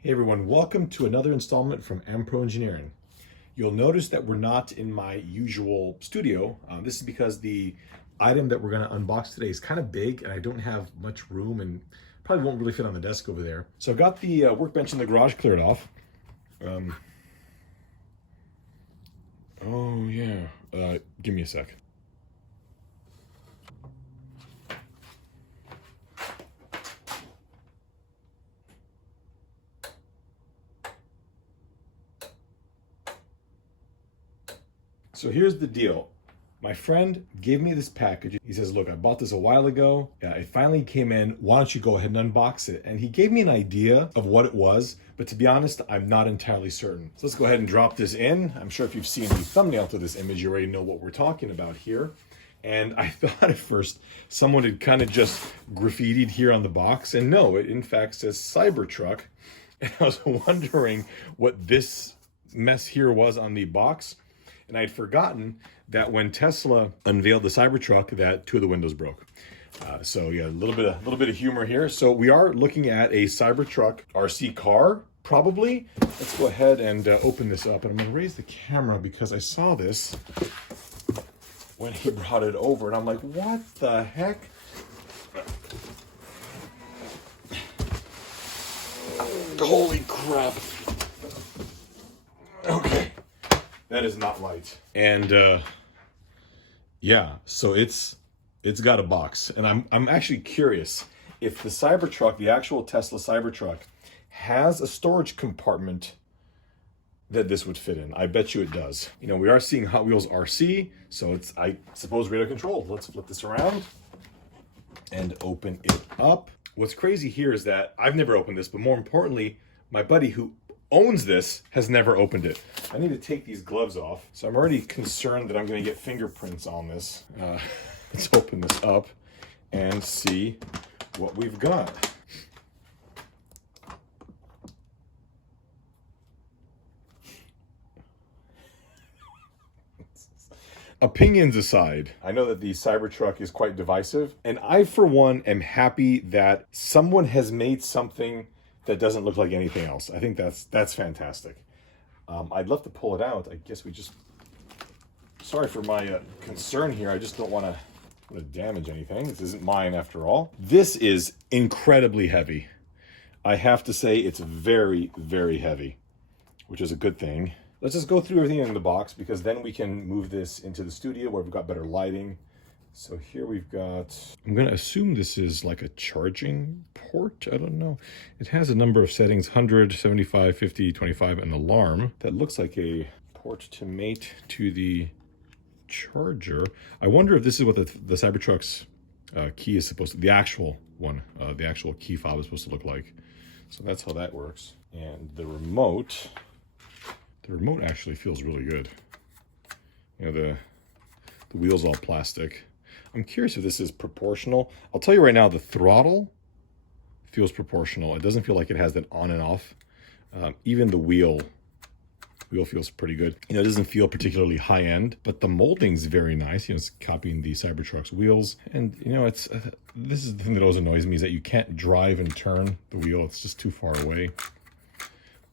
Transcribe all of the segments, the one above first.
Hey everyone, welcome to another installment from Pro Engineering. You'll notice that we're not in my usual studio. This is because the item that we're going to unbox today is kind of big and I don't have much room and probably won't really fit on the desk over there. So I've got the workbench in the garage cleared off. Oh yeah, give me a sec. So here's the deal. My friend gave me this package. He says, look, I bought this a while ago. It finally came in. Why don't you go ahead and unbox it? And he gave me an idea of what it was, but to be honest, I'm not entirely certain. So let's go ahead and drop this in. I'm sure if you've seen the thumbnail to this image, you already know what we're talking about here. And I thought at first someone had kind of just graffitied here on the box. And no, it in fact says Cybertruck. And I was wondering what this mess here was on the box. And I'd forgotten that when Tesla unveiled the Cybertruck, that two of the windows broke. So yeah, a little bit of humor here. So we are looking at a Cybertruck RC car, probably. Let's go ahead and open this up. And I'm going to raise the camera because I saw this when he brought it over, and I'm like, what the heck? Holy crap! Okay. That is not light. And yeah, so it's got a box. And I'm actually curious if the Cybertruck, the actual Tesla Cybertruck, has a storage compartment that this would fit in. I bet you it does. You know, we are seeing Hot Wheels RC, so it's, I suppose, radar controlled. Let's flip this around and open it up. What's crazy here is that I've never opened this, but more importantly, my buddy who owns this has never opened it. I need to take these gloves off. So I'm already concerned that I'm going to get fingerprints on this. Let's open this up and see what we've got. Opinions aside, I know that the Cybertruck is quite divisive, and I, for one, am happy that someone has made something that doesn't look like anything else. I think that's fantastic. I'd love to pull it out. I guess we just, sorry for my concern here. I just don't want to damage anything. This isn't mine after all. This is incredibly heavy. I have to say it's very, very heavy, which is a good thing. Let's just go through everything in the box because then we can move this into the studio where we've got better lighting. So here we've got, I'm going to assume this is like a charging port. I don't know. It has a number of settings, 100, 75, 50, 25, an alarm. That looks like a port to mate to the charger. I wonder if this is what the Cybertruck's key is supposed to, the actual one, the actual key fob is supposed to look like. So that's how that works. And the remote actually feels really good. You know, the wheel's all plastic. I'm curious if this is proportional. I'll tell you right now, the throttle feels proportional. It doesn't feel like it has that on and off. Even the wheel feels pretty good. You know, it doesn't feel particularly high end, but the molding's very nice. You know, it's copying the Cybertruck's wheels. And you know, this is the thing that always annoys me is that you can't drive and turn the wheel. It's just too far away.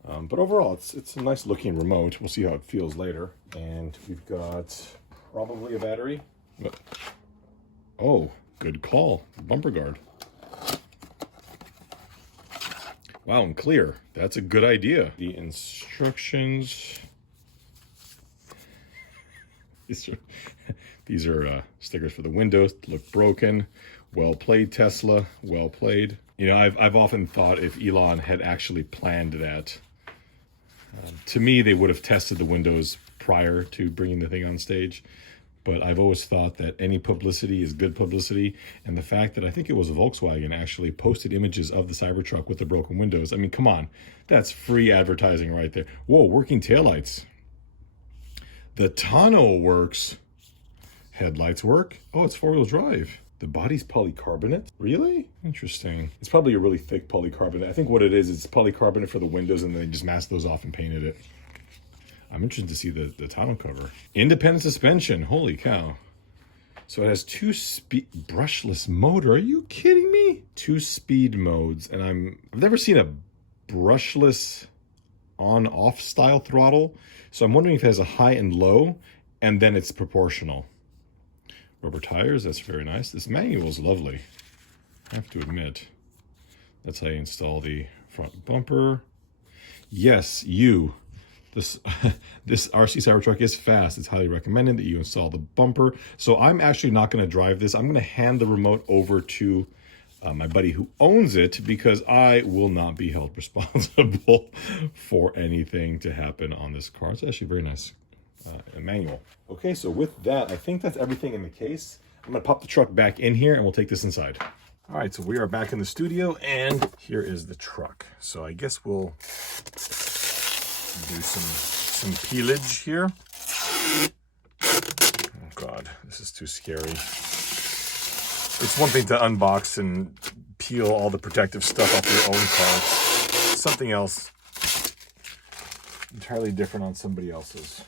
But overall, it's a nice looking remote. We'll see how it feels later. And we've got probably a battery. But, oh, good call. Bumper guard. Wow, and clear. That's a good idea. The instructions. These are stickers for the windows. Look broken. Well played, Tesla. Well played. You know, I've often thought if Elon had actually planned that, to me, they would have tested the windows prior to bringing the thing on stage. But I've always thought that any publicity is good publicity. And the fact that I think it was Volkswagen actually posted images of the Cybertruck with the broken windows. I mean, come on, that's free advertising right there. Whoa, working taillights. The tonneau works. Headlights work. Oh, it's four-wheel drive. The body's polycarbonate? Really? Interesting. It's probably a really thick polycarbonate. I think what it is, it's polycarbonate for the windows and then they just masked those off and painted it. I'm interested to see the tonneau cover. Independent suspension, holy cow. So it has two speed, brushless motor. Are you kidding me? 2 speed modes. And I've never seen a brushless on-off style throttle. So I'm wondering if it has a high and low, and then it's proportional. Rubber tires, that's very nice. This manual is lovely, I have to admit. That's how you install the front bumper. Yes, this RC Cybertruck is fast. It's highly recommended that you install the bumper. So I'm actually not going to drive this. I'm going to hand the remote over to my buddy who owns it, because I will not be held responsible for anything to happen on this car. It's actually very nice manual. Okay, so with that, I think that's everything in the case. I'm going to pop the truck back in here and we'll take this inside. All right, so we are back in the studio and here is the truck. So I guess we'll do some peelage here. Oh God, this is too scary. It's one thing to unbox and peel all the protective stuff off your own car. It's something else entirely different on somebody else's.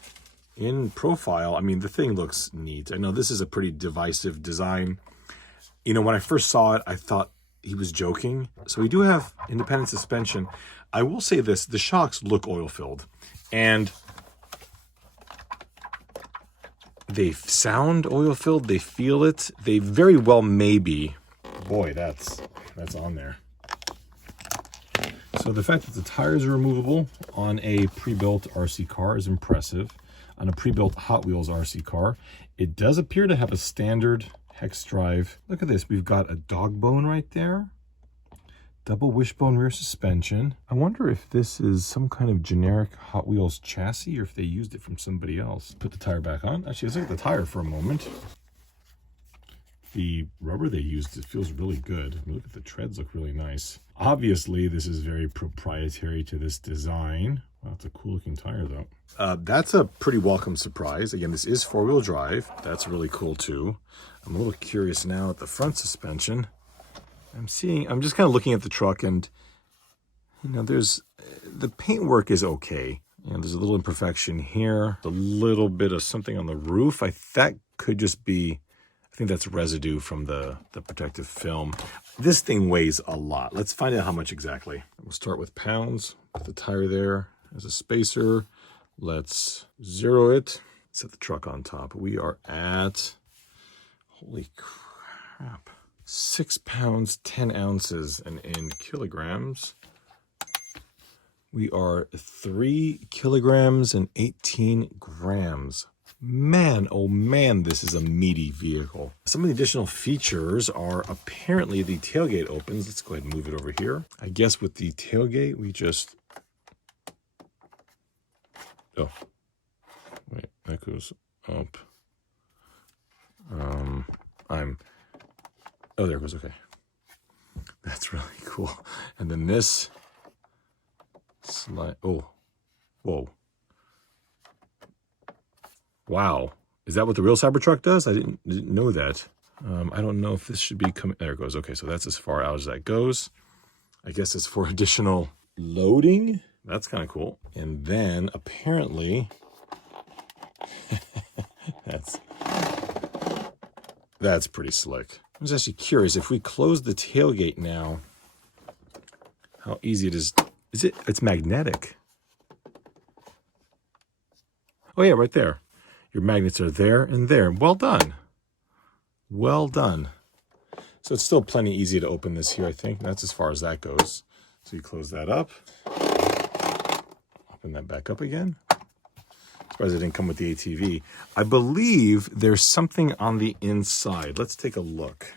In profile, I mean, the thing looks neat. I know this is a pretty divisive design. You know, when I first saw it, I thought he was joking. So we do have independent suspension. I will say this, the shocks look oil-filled. And they sound oil-filled, they feel it. They very well may be. Boy, that's on there. So the fact that the tires are removable on a pre-built RC car is impressive. On a pre-built Hot Wheels RC car, it does appear to have a standard hex drive. Look at this, we've got a dog bone right there. Double wishbone rear suspension. I wonder if this is some kind of generic Hot Wheels chassis or if they used it from somebody else. Put the tire back on. Actually, let's look at the tire for a moment. The rubber they used, it feels really good. I mean, look at the treads, look really nice. Obviously, this is very proprietary to this design. Wow, it's a cool looking tire though. That's a pretty welcome surprise. Again, this is four-wheel drive. That's really cool too. I'm a little curious now at the front suspension. I'm just kind of looking at the truck and, you know, the paintwork is okay. You know, there's a little imperfection here, a little bit of something on the roof. That could just be, I think that's residue from the protective film. This thing weighs a lot. Let's find out how much exactly. We'll start with pounds. Put the tire there as a spacer. Let's zero it. Set the truck on top. We are at, holy crap, 6 pounds, 10 ounces, and in kilograms, we are 3 kilograms and 18 grams. Man, oh man, this is a meaty vehicle. Some of the additional features are apparently the tailgate opens. Let's go ahead and move it over here. I guess with the tailgate, we just, oh, wait, that goes up. Oh, there it goes, okay. That's really cool. And then this slide, oh, whoa. Wow, is that what the real Cybertruck does? I didn't know that. I don't know if this should be coming, there it goes. Okay, so that's as far out as that goes. I guess it's for additional loading. That's kind of cool. And then apparently, that's pretty slick. I was actually curious, if we close the tailgate now, how easy it is. It's magnetic. Oh yeah, right there. Your magnets are there and there. Well done. Well done. So it's still plenty easy to open this here, I think. That's as far as that goes. So you close that up. Open that back up again. Surprised it didn't come with the ATV. I believe there's something on the inside. Let's take a look.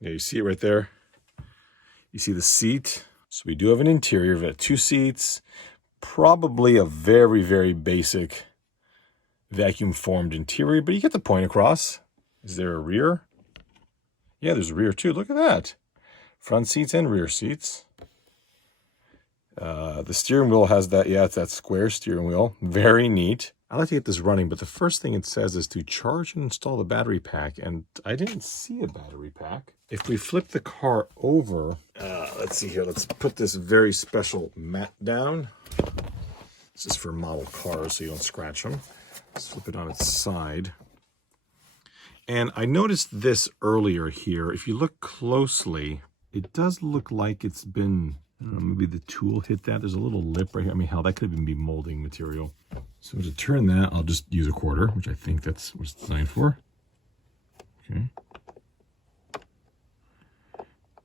Yeah, you see it right there? You see the seat? So we do have an interior. We've got 2 seats. Probably a very, very basic vacuum formed interior, but you get the point across. Is there a rear? Yeah, there's a rear too. Look at that. Front seats and rear seats. The steering wheel has that, yeah, it's that square steering wheel. Very neat. I like to get this running, but the first thing it says is to charge and install the battery pack, and I didn't see a battery pack. If we flip the car over, let's see here, let's put this very special mat down. This is for model cars, so you don't scratch them. Let's flip it on its side. And I noticed this earlier here. If you look closely, it does look like it's been Maybe the tool hit that. There's a little lip right here. I mean, hell, that could even be molding material. So to turn that, I'll just use a quarter, which I think that's what it's designed for. Okay.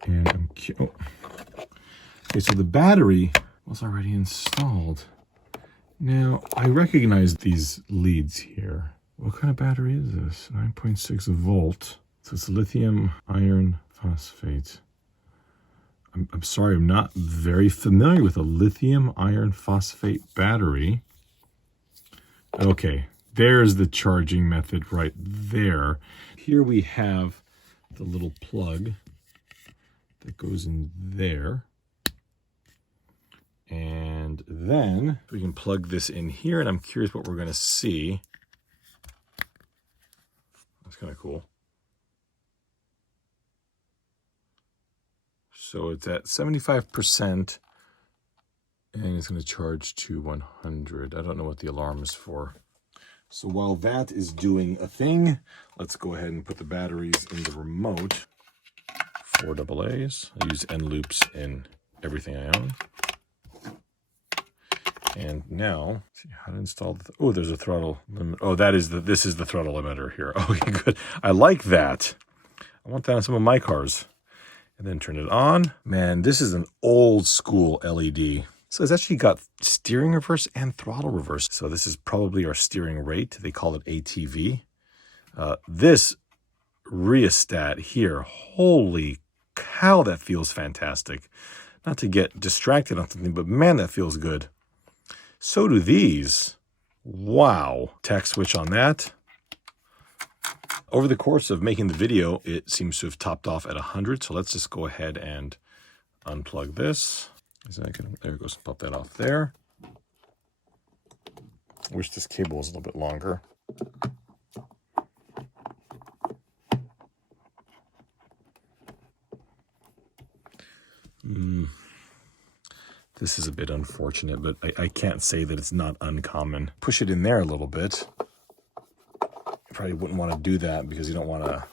And okay, so the battery was already installed. Now, I recognize these leads here. What kind of battery is this? 9.6 volt. So it's lithium iron phosphate. I'm sorry, I'm not very familiar with a lithium iron phosphate battery. Okay, there's the charging method right there. Here we have the little plug that goes in there. And then we can plug this in here, and I'm curious what we're going to see. That's kind of cool. So it's at 75%, and it's going to charge to 100. I don't know what the alarm is for. So while that is doing a thing, let's go ahead and put the batteries in the remote. 4 AA's. I use end loops in everything I own. And now, see how to install the, oh, there's a throttle limit. Oh, this is the throttle limiter here. Okay, good. I like that. I want that on some of my cars. And then turn it on. Man, this is an old school LED. So it's actually got steering reverse and throttle reverse. So this is probably our steering rate. They call it ATV. This rheostat here, holy cow, that feels fantastic. Not to get distracted on something, but man, that feels good. So do these. Wow. Tack switch on that. Over the course of making the video, it seems to have topped off at 100. So let's just go ahead and unplug this. Is that gonna, there it goes. Pop that off there. I wish this cable was a little bit longer. This is a bit unfortunate, but I can't say that it's not uncommon. Push it in there a little bit. Probably wouldn't want to do that because you don't want to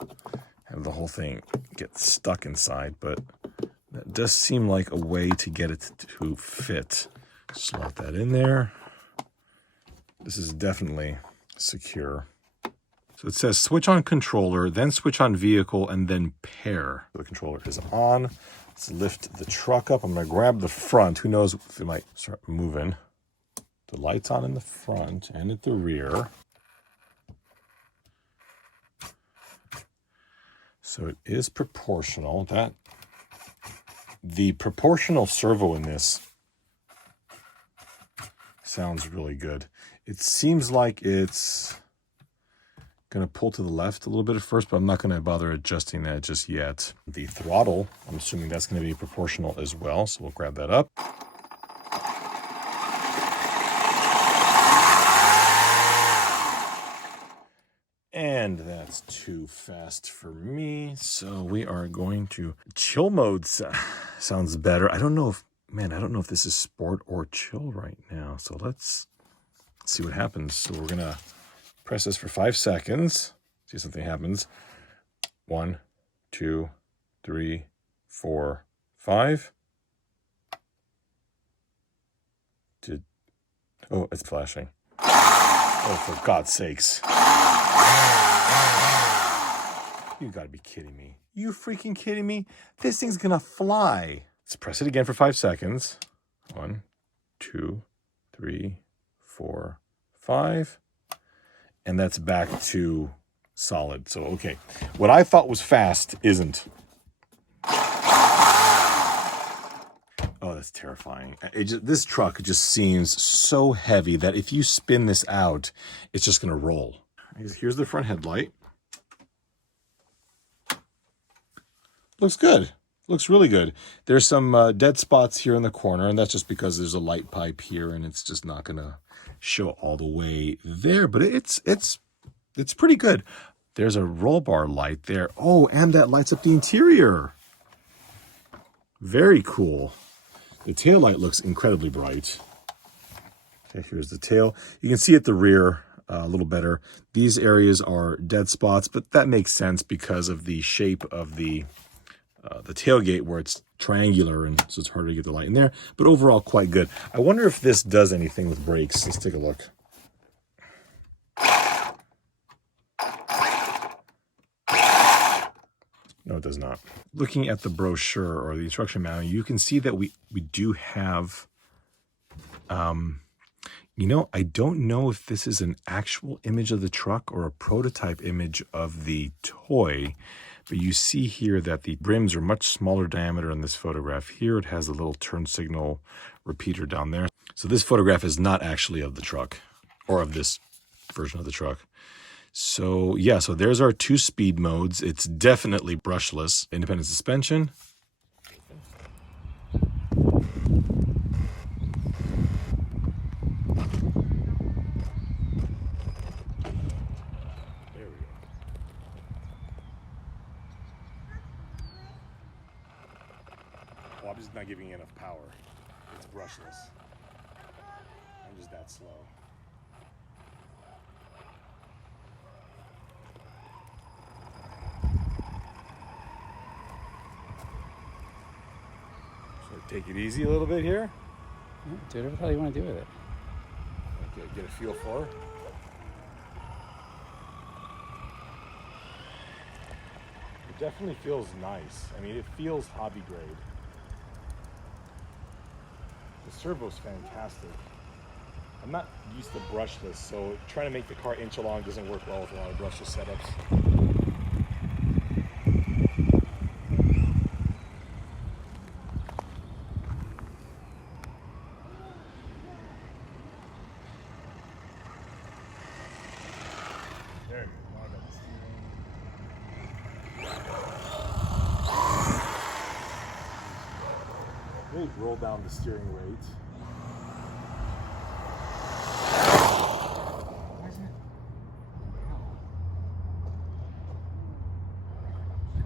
have the whole thing get stuck inside, but that does seem like a way to get it to fit. Slot that in there. This is definitely secure. So it says switch on controller, then switch on vehicle, and then pair. The controller is on. Let's lift the truck up. I'm going to grab the front. Who knows if it might start moving. The light's on in the front and at the rear. So it is proportional. The proportional servo in this sounds really good. It seems like it's going to pull to the left a little bit at first, but I'm not going to bother adjusting that just yet. The throttle, I'm assuming that's going to be proportional as well. So we'll grab that up. And that's too fast for me. So we are going to chill mode. Sounds better. I don't know if this is sport or chill right now. So let's see what happens. So we're going to press this for 5 seconds. See if something happens. 1, 2, 3, 4, 5. Oh, it's flashing. Oh, for God's sakes. You gotta be kidding me. You freaking kidding me? This thing's gonna fly. Let's press it again for 5 seconds. 1, 2, 3, 4, 5. And that's back to solid. So, okay. What I thought was fast isn't. Oh, that's terrifying. This truck just seems so heavy that if you spin this out, it's just gonna roll. Here's the front headlight. Looks good. Looks really good. There's some dead spots here in the corner, and that's just because there's a light pipe here, and it's just not gonna show all the way there. But it's pretty good. There's a roll bar light there. Oh, and that lights up the interior. Very cool. The tail light looks incredibly bright. Okay, here's the tail. You can see at the rear a little better. These areas are dead spots, but that makes sense because of the shape of the tailgate, where it's triangular, and so it's harder to get the light in there. But overall, quite good. I wonder if this does anything with brakes. Let's take a look. No, it does not. Looking at the brochure or the instruction manual, you can see that we do have, you know, I don't know if this is an actual image of the truck or a prototype image of the toy, but you see here that the brims are much smaller diameter in this photograph. Here it has a little turn signal repeater down there. So this photograph is not actually of the truck or of this version of the truck. So yeah, so there's our 2 speed modes. It's definitely brushless. Independent suspension. There we go. Well, I'm just not giving it enough power. It's brushless. I'm just that slow. Take it easy a little bit here. Yeah, do whatever the hell you want to do with it. Okay, get a feel for it. It definitely feels nice. I mean, it feels hobby grade. The servo's fantastic. I'm not used to brushless, so trying to make the car inch along doesn't work well with a lot of brushless setups. Really roll down the steering weight.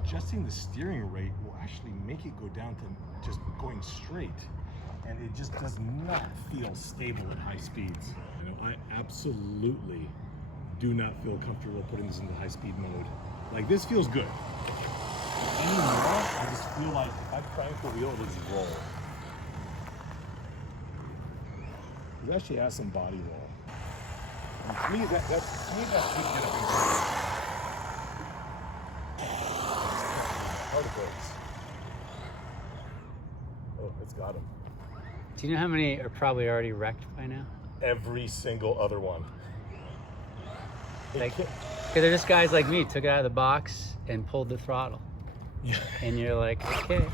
Adjusting the steering rate will actually make it go down to just going straight, and it just does not feel stable at high speeds. You know, I absolutely do not feel comfortable putting this into high speed mode. Like, this feels good. Anymore, I just feel like if I crank the wheel, it'll just roll. It actually has some body roll. And to me, that's good get up and go. Hard brakes. Oh, it's got him. Do you know how many are probably already wrecked by now? Every single other one. Like, because they're just guys like me, took it out of the box and pulled the throttle. Yeah. And you're like, okay.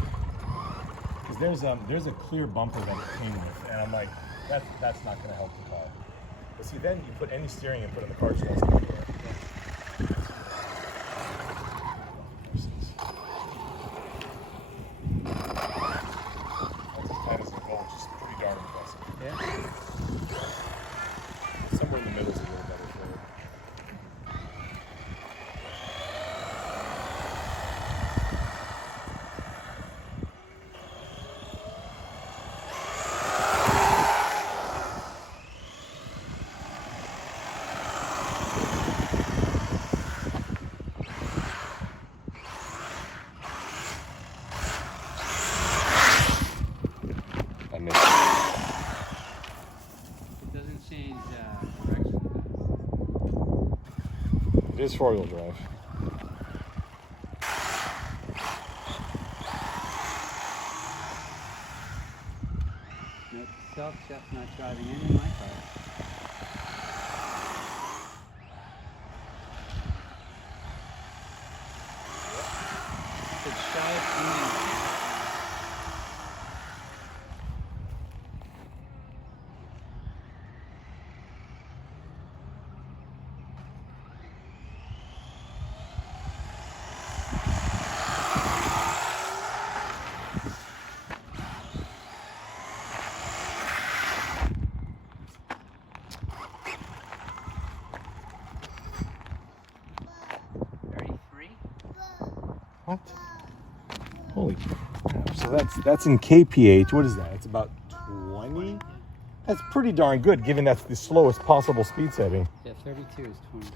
Because there's a clear bumper that it came with, and I'm like, that's not going to help the car. But see, then you put any steering input in the car, it just wants to go everywhere. That's as tight as it goes, which is pretty darn impressive. Yeah. Somewhere in the middle is a little better for it. It is 4-wheel drive. Nope, self-chef not driving any of my cars. It's shy. What? Holy crap. So that's in kph. What is that? It's about 20? That's pretty darn good, given that's the slowest possible speed setting. Yeah, 32 is 20.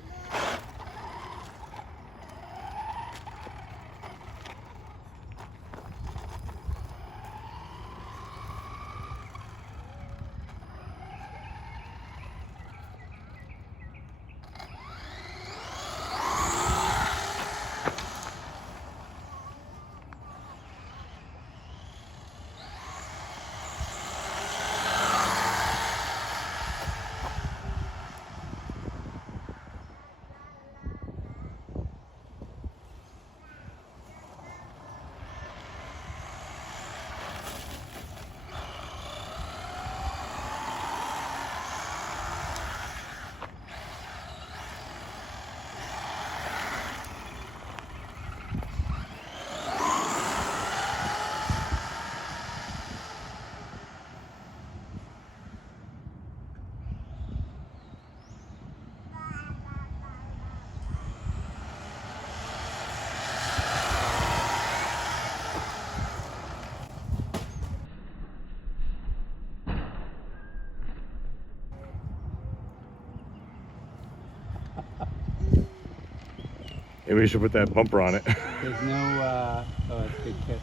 Maybe we should put that bumper on it. There's no, oh, it's a good kiss.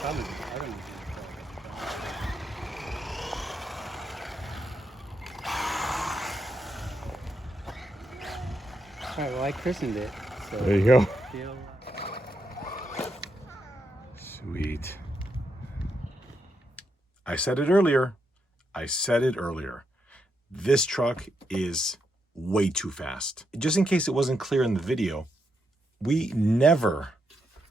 Probably, I don't know. All right, well, I christened it. So There you go. feel, Sweet. I said it earlier. This truck is way too fast. Just in case it wasn't clear in the video, we never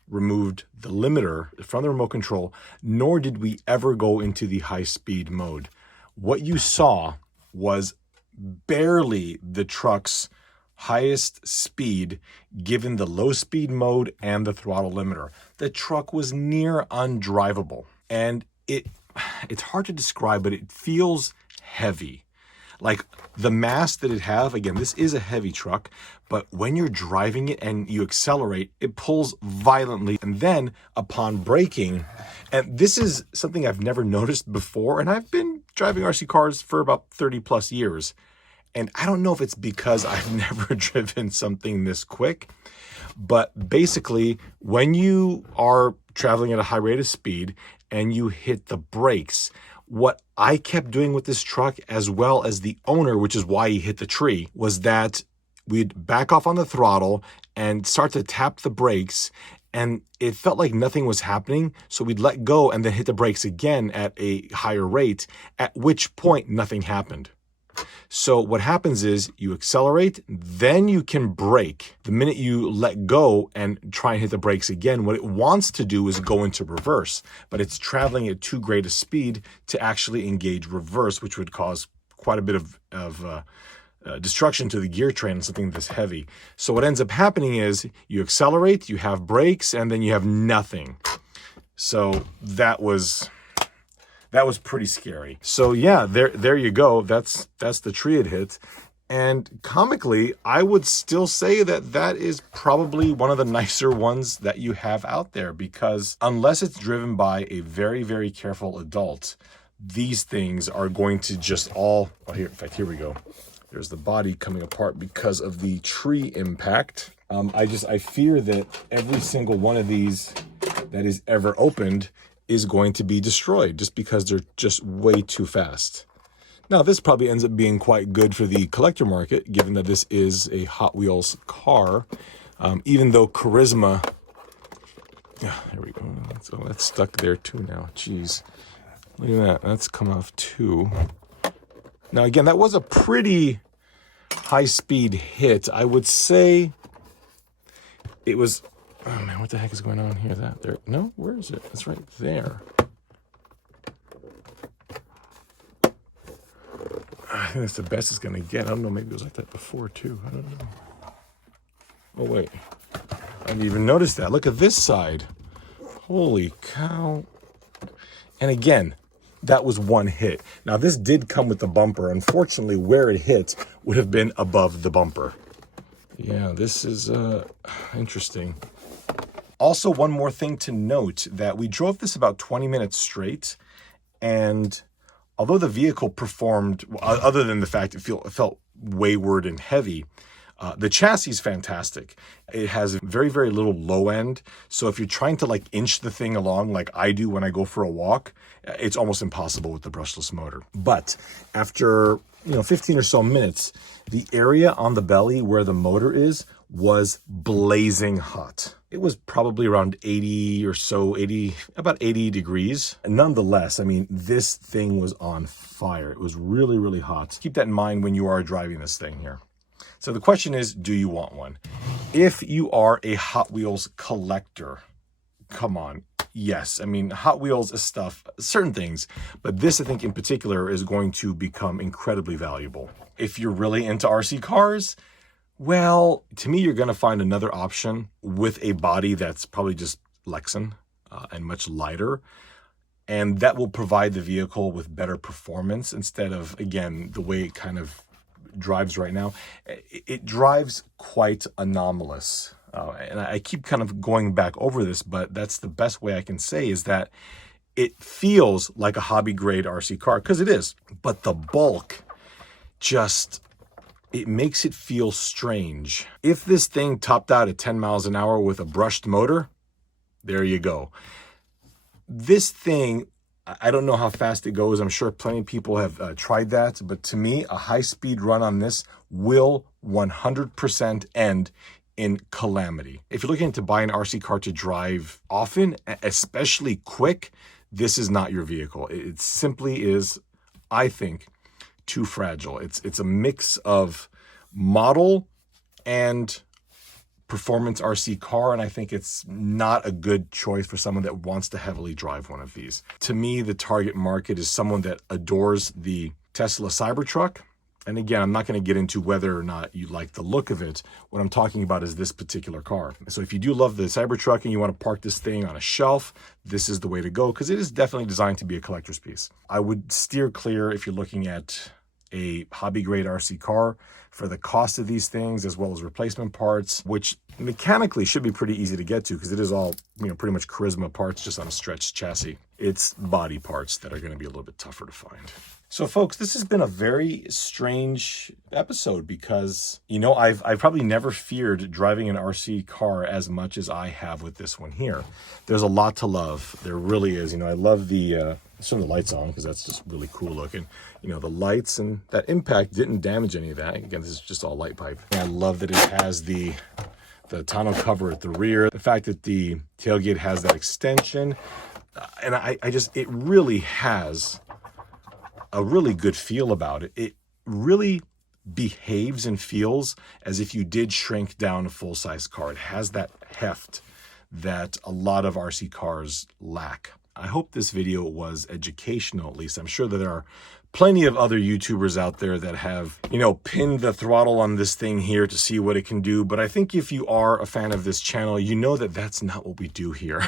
removed the limiter from the remote control, nor did we ever go into the high-speed mode. What you saw was barely the truck's highest speed given the low speed mode and the throttle limiter. The truck was near undrivable, and it's hard to describe, but it feels heavy. Like the mass that it have, again, this is a heavy truck, but when you're driving it and you accelerate, it pulls violently. And then upon braking, and this is something I've never noticed before, and I've been driving RC cars for about 30 plus years. And I don't know if it's because I've never driven something this quick, but basically when you are traveling at a high rate of speed and you hit the brakes, what I kept doing with this truck, as well as the owner, which is why he hit the tree, was that we'd back off on the throttle and start to tap the brakes, and it felt like nothing was happening. So we'd let go and then hit the brakes again at a higher rate, at which point nothing happened. So what happens is you accelerate, then you can brake. The minute you let go and try and hit the brakes again, what it wants to do is go into reverse, but it's traveling at too great a speed to actually engage reverse, which would cause quite a bit of destruction to the gear train on something this heavy. So what ends up happening is you accelerate, you have brakes, and then you have nothing. So that was pretty scary. So yeah, there you go. That's the tree it hit. And comically, I would still say that is probably one of the nicer ones that you have out there, because unless it's driven by a very, very careful adult, these things are going to just all, oh, here, in fact, here we go. There's the body coming apart because of the tree impact. I fear that every single one of these that is ever opened is going to be destroyed just because they're just way too fast. Now, this probably ends up being quite good for the collector market, given that this is a Hot Wheels car, even though Charisma, yeah, there we go. So that's stuck there too now. Jeez, look at that. That's come off too. Now, again, that was a pretty high-speed hit. I would say it was. Oh man, what the heck is going on here? That there? No, where is it? It's right there. I think that's the best it's gonna get. I don't know. Maybe it was like that before too. I don't know. Oh wait, I didn't even notice that. Look at this side. Holy cow! And again, that was one hit. Now this did come with the bumper. Unfortunately, where it hit would have been above the bumper. Yeah, this is interesting. Also, one more thing to note, that we drove this about 20 minutes straight, and although the vehicle performed, other than the fact it felt wayward and heavy, the chassis is fantastic. It has very, very little low end, so if you're trying to like inch the thing along like I do when I go for a walk, it's almost impossible with the brushless motor. But after 15 or so minutes, the area on the belly where the motor is was blazing hot. It was probably around 80 or so, about 80 degrees. Nonetheless, I mean, this thing was on fire. It was really, really hot. Keep that in mind when you are driving this thing here. So the question is, do you want one? If you are a Hot Wheels collector, come on. Yes, I mean, Hot Wheels is stuff, certain things, but this, I think in particular, is going to become incredibly valuable. If you're really into RC cars, well, to me, you're going to find another option with a body that's probably just Lexan and much lighter. And that will provide the vehicle with better performance instead of, again, the way it kind of drives right now. It drives quite anomalous. and I keep kind of going back over this, but that's the best way I can say, is that it feels like a hobby grade RC car, because it is, but the bulk just, it makes it feel strange. If this thing topped out at 10 miles an hour with a brushed motor, there you go. This thing, I don't know how fast it goes. I'm sure plenty of people have tried that, but to me, a high-speed run on this will 100% end in calamity. If you're looking to buy an RC car to drive often, especially quick, this is not your vehicle. It simply is, I think, too fragile. It's a mix of model and performance RC car, and I think it's not a good choice for someone that wants to heavily drive one of these. To me, the target market is someone that adores the Tesla Cybertruck. And again, I'm not going to get into whether or not you like the look of it. What I'm talking about is this particular car. So if you do love the Cybertruck and you want to park this thing on a shelf, this is the way to go, because it is definitely designed to be a collector's piece. I would steer clear if you're looking at a hobby grade RC car for the cost of these things, as well as replacement parts, which mechanically should be pretty easy to get to, because it is all, pretty much Charisma parts just on a stretched chassis. It's body parts that are going to be a little bit tougher to find. So folks, this has been a very strange episode, because, I've probably never feared driving an RC car as much as I have with this one here. There's a lot to love. There really is. I love the, turn the lights on, because that's just really cool looking. The lights, and that impact didn't damage any of that. Again, this is just all light pipe. I love that it has the tonneau cover at the rear. The fact that the tailgate has that extension. And it really has a really good feel about it. It really behaves and feels as if you did shrink down a full-size car. It has that heft that a lot of RC cars lack. I hope this video was educational, at least. I'm sure that there are plenty of other YouTubers out there that have, pinned the throttle on this thing here to see what it can do. But I think if you are a fan of this channel, you know that that's not what we do here.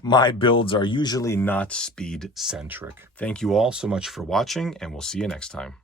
My builds are usually not speed centric. Thank you all so much for watching, and we'll see you next time.